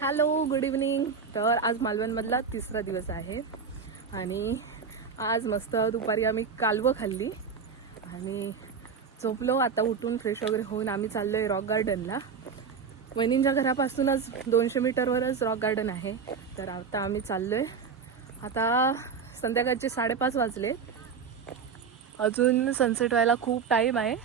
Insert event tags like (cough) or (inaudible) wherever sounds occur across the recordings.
Hello good evening तर आज मालवणमधला तिसरा दिवस आहे. आणि आज मस्त दुपारी आम्ही कालवं खाल्ली. आणि झोपलो आता उठून फ्रेश वगैरे होऊन आम्ही चाललो आहे रॉक गार्डनला वहिनींच्या घरापासूनच दोनशे मीटरवरच रॉक गार्डन आहे. तर आता आम्ही चाललो आहे आता संध्याकाळचे साडेपाच वाजले. अजून सनसेट व्हायला खूप टाईम आहे.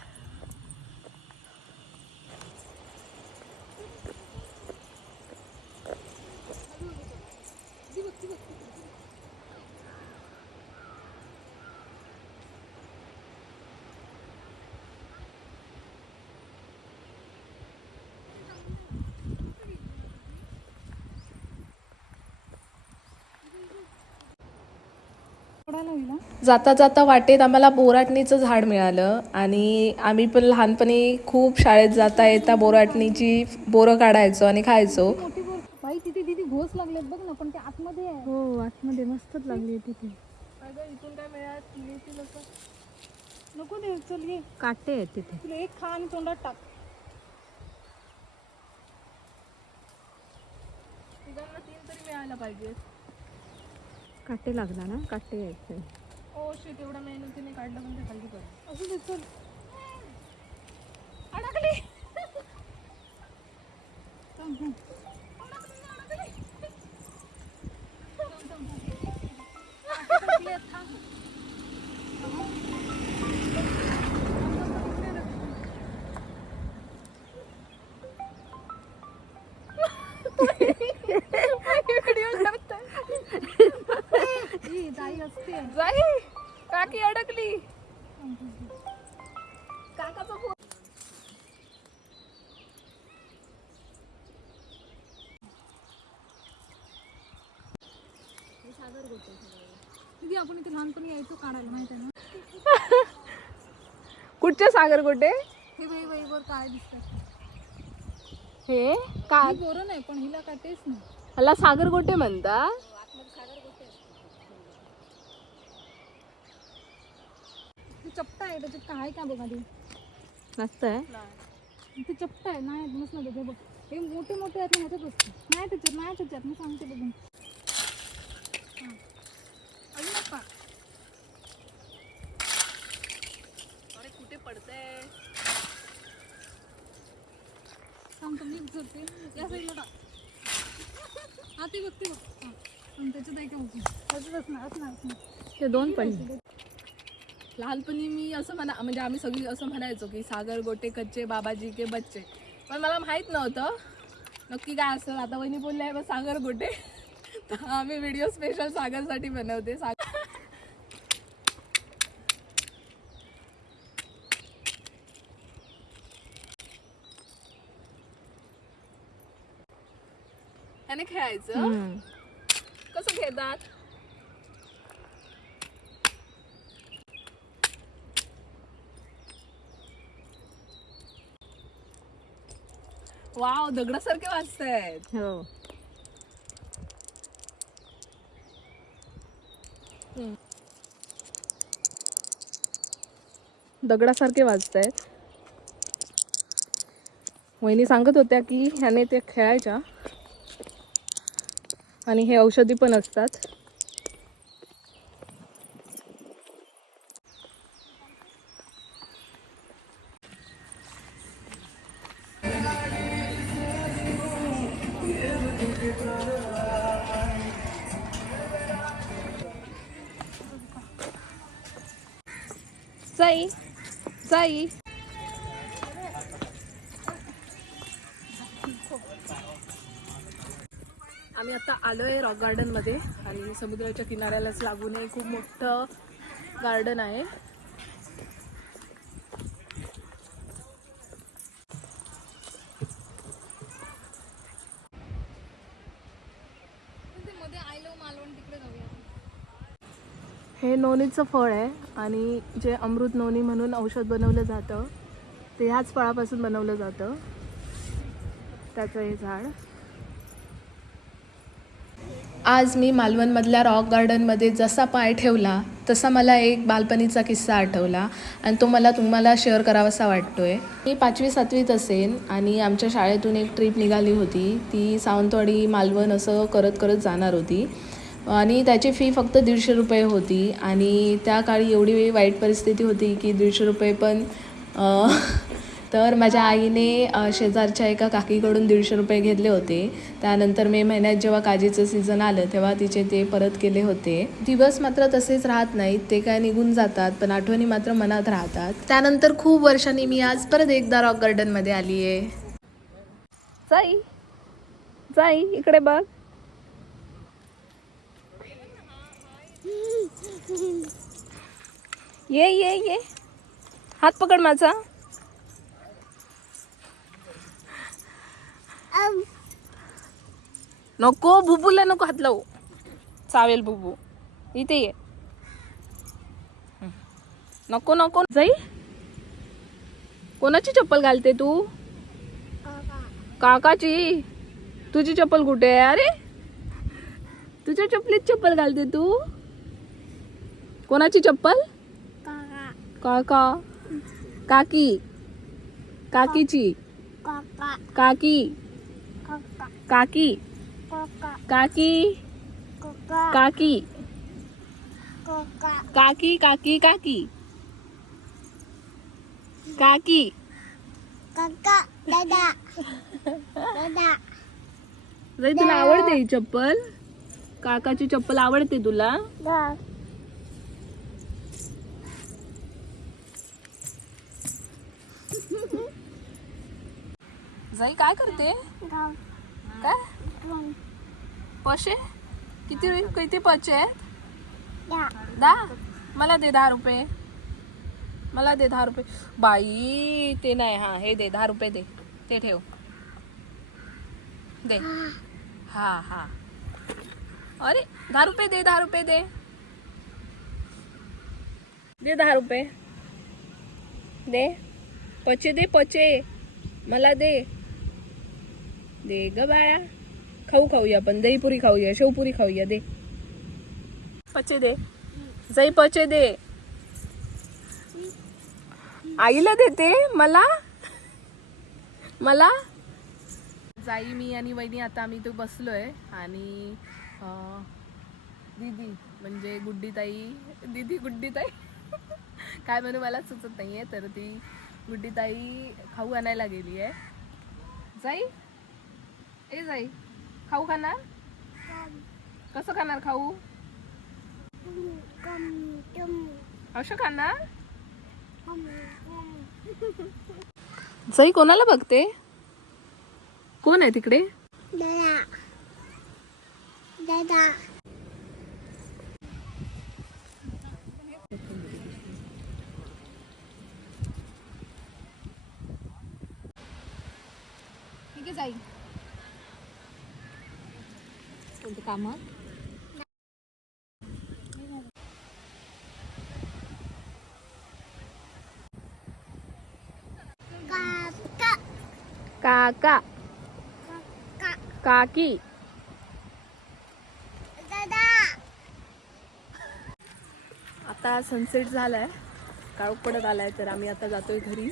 जाता जाता वाटेत आम्हाला बोराटणीचं झाड मिळालं आणि आम्ही पण लहानपणी खूप शाळेत जाता येता बोराटणीची बोरं काढायचो आणि खायचो. बाई तिथे तिथे घोस लागलेत बघ ना पण ते आतमध्ये आहे. हो आतमध्ये मस्तच लागली तिथे. इथून काय मिळाल? नको. दे चल ये. काटे आहेत तिथे. तुला एक खा आणि तोंडात टाक. तिघांना तीन तरी मिळायला पाहिजे काटे लागला ना काटे यायचे. ओ एवढा मेहनतीने काढलं ते खाली पडलं. चल अडकली थांब, थांब. दीदी आपण इथे लहानपणी यायचो काढायला माहीत आहे ना? (laughs) कुठचे सागर गोटे? हे बाई बाई वर काय दिसतात. हे? का? ही बोरं नाही पण हिला काटेच नाही. मला सागर गोटे म्हणता ते चपटा आहे त्याच्यात काय का बघा ते? मस्त आहे. ते चपटा आहे नाही मस्त नाही बघ हे मोठे मोठे आहेत ना ह्याच्यात असते नाही त्याच्यात नाही त्याच्यात मी सांगते बघून हा. अजून एक पा अरे कुठे पडतंय करते या साईडला टाक हा ते बघ बघ हा त्याच्यात आहे का बघ असंच असणार असणार असणार ते दोन पैसे लहानपणी मी असं म्हणा म्हणजे आम्ही सगळी असं म्हणायचो की सागर गोटे कच्चे बाबाजी के बच्चे. पण मला माहीत नव्हतं. नक्की काय असं? आता वहिनी बोलले आहे सागर गोटे. तर आम्ही व्हिडिओ स्पेशल सागरसाठी बनवते. सागर त्याने खेळायचं. कसं खेळतात? वाव दगडासारखे वाचतायत हो. दगडासारखे वाजतायत. वहिनी सांगत होत्या की ह्याने ते खेळायच्या. आणि हे औषधी पण असतात. जाई जाई आलो आहे आलोय रॉक गार्डनमध्ये आणि समुद्राच्या किनाऱ्यालाच लागून हे खूप मोठं गार्डन आहे. हे नोनीचं फळ आहे आणि जे अमृत नोनी म्हणून औषध बनवलं जातं ते ह्याच फळापासून बनवलं जातं. त्याचं हे झाड. आज मी मालवणमधल्या रॉक गार्डनमध्ये जसा पाय ठेवला तसा मला एक बालपणीचा किस्सा आठवला आणि तो मला तुम्हाला शेअर करावासा वाटतो आहे मी पाचवी सातवीत असेन आणि आमच्या शाळेतून एक ट्रीप निघाली होती. ती सावंतवाडी मालवण असं करत करत जाणार होती. आणि त्याची फी फक्त दीडशे रुपये होती आणि त्या काळी एवढी वाईट परिस्थिती होती की दीडशे रुपये पण तर माझ्या आईने शेजारच्या एका काकीकडून दीडशे रुपये घेतले होते. त्यानंतर मे महिन्यात जेव्हा काजीचं सीझन आलं तेव्हा तिचे ते परत केले होते. दिवस मात्र तसेच राहत नाहीत ते काय निघून जातात पण आठवणी मात्र मनात राहतात. त्यानंतर खूप वर्षांनी मी आज परत एकदा रॉक गार्डनमध्ये आली आहे जाई जाई इकडे बघ. ये ये ये. हात पकड माझा. नको बुबूला नको हात लावू. चावेल बुबू. इथे ये. नको नको. जाई. कोणाची चप्पल घालते तू? काकाची. तुझी चप्पल कुठे आहे? अरे. तुझ्या चप्पलीत चप्पल घालते तू? कोणाची चप्पल? काका. काकी. काकीची. काकी. काकी. काकी. काकी. काकी. काकी. काकी. काकी जरी तुला आवडते ही चप्पल? काकाची चप्पल आवडते तुला? जाई काय करते? काय पशे किती किती पचे आहेत? दहा. मला दे दहा रुपये. मला दे दहा रुपये. बाई ते नाही. हा हे दे दहा रुपये दे. ते ठेव. दे. हा हा. अरे दहा रुपये दे दहा रुपये दे. दे दहा रुपये. दे. पचे दे पचे मला दे. दे ग बाळा. खाऊ खाऊया आपण दहीपुरी खाऊया शेवपुरी खाऊया दे. पचे दे. जाई पचे दे. आईला देते मला. मला. जाई मी आणि वहिनी आता आम्ही तो बसलोय आणि दीदी म्हणजे गुड्डीताई दीदी गुड्डीताई. काय म्हणू मला सुचत नाहीये तर ती गुड्डीताई खाऊ आणायला गेली आहे जाई? ए जाई खाऊ खाणार? कसं खाणार खाऊ? असं खाणार? जाई कोणाला बघते? कोण आहे तिकडे? ठीक आहे जाईल कामात काका. काकी. आता सनसेट झालाय. काळोख पडत आलाय तर आम्ही आता जातोय घरी.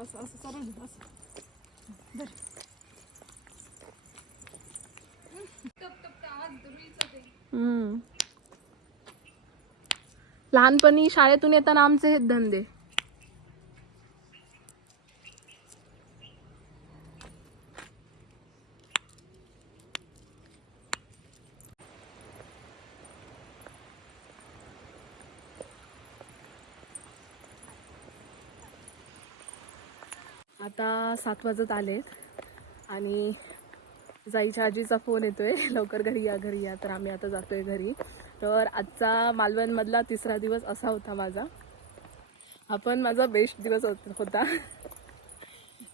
असं लहानपणी शाळेतून येताना आमचे हेच धंदे. आता सात वाजत आलेत आणि जाईच्या आजीचा फोन येतो आहे (laughs) लवकर घरी या घरी या. तर आम्ही आता जातो आहे घरी. तर आजचा मालवणमधला तिसरा दिवस असा होता माझा. हा पण माझा बेस्ट दिवस होत- होता.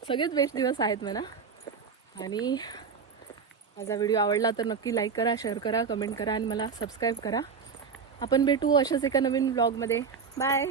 सगळेच बेस्ट दिवस आहेत म्हणा. आणि माझा व्हिडिओ आवडला तर नक्की लाईक करा शेअर करा कमेंट करा आणि मला सबस्क्राईब करा. आपण भेटू अशाच एका नवीन ब्लॉगमध्ये बाय